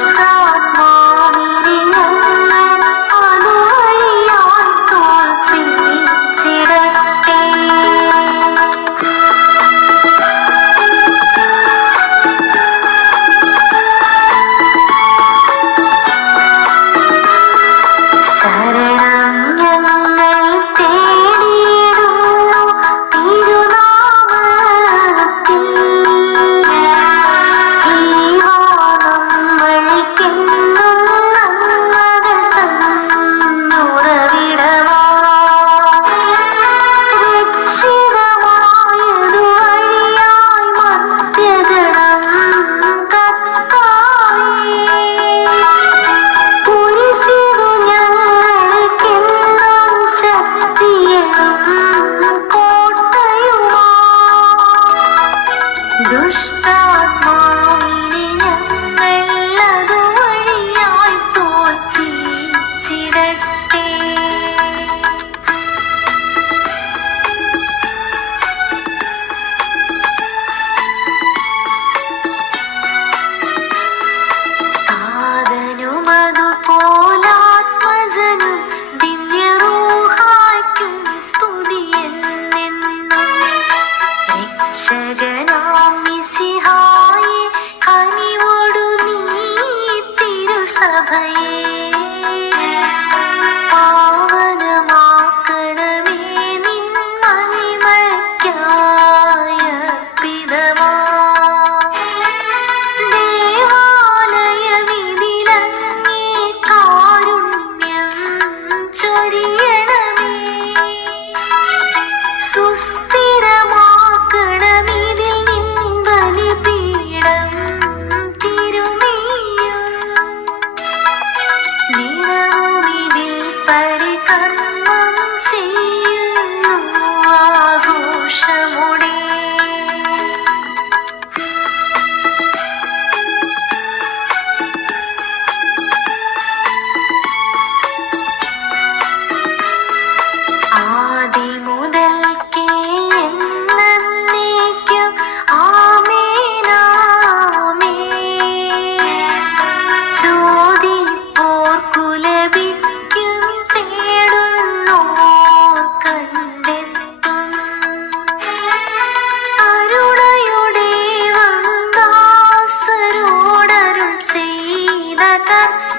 down. দুষ্ট पर ba ba